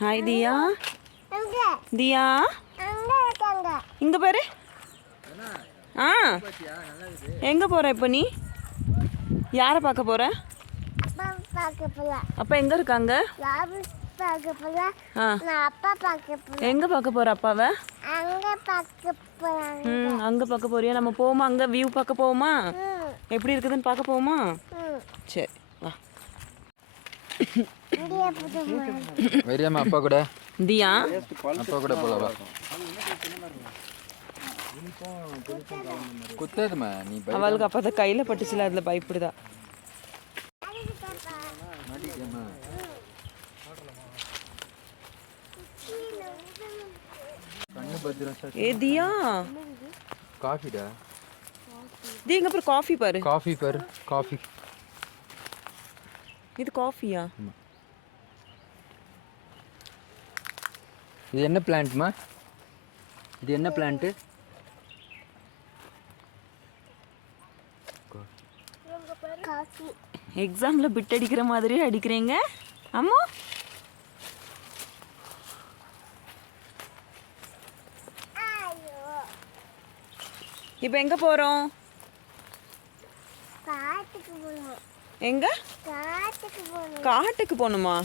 Hi தியா. தியா இங்க பாரு. ஆ எங்க போற இப்போ நீ? யாரை பார்க்க போற? அப்பா எங்க இருக்காங்க? எங்க பார்க்க போற அப்பாவை? அங்க பார்க்க போறியா? நம்ம போவோமா? அங்க வியூ பார்க்க போவோமா? எப்படி இருக்குதுன்னு பார்க்க போவோமா? சரி வா. வரியாமா அப்பா கூட? தியா அப்பா கூட போலவா? குத்தாதுமா நீ. அவளுக்கு அப்போ அதை கையில் பட்டுச்சுல, அதில் பயப்படுதா. ஏ தியா காஃபிடா. தி இங்க அப்புறம் காஃபி பாரு. காஃபி பாரு. காஃபி. இது காஃபியா? இது என்ன பிளான்ட்மா? இது என்ன பிளான்ட்டு? எக்ஸாம்ல பிட் அடிக்கிற மாதிரியே அடிக்கிறீங்க அம்மா. இப்போ எங்க போறோம்? எங்க? காட்டுக்கு போகணுமா?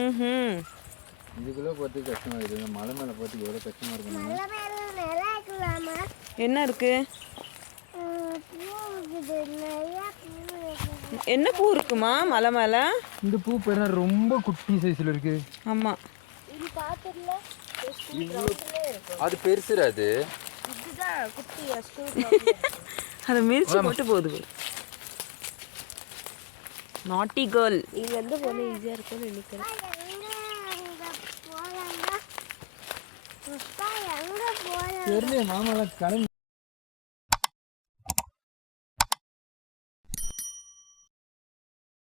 ம். இதுக்குள்ள போறதுக்கு கஷ்டமா இருக்குது. மலை மேலே போறதுக்கு எவ்வளோ கஷ்டமா இருக்கும். என்ன இருக்கு? என்ன பூ இருக்குமா மலை மேலே? இந்த பூ பேர் ரொம்ப குட்டி சைஸ்ல இருக்கு. ஆமா அது பெருசுடா. அது அதை மிரிச்சு போட்டு போகுது. நாட்டி கேர்ள். இங்க வந்து போன ஈஸியா இருக்கும்னு நினைக்கிறேன். தெரியல மாமாலாம் கிளம்பி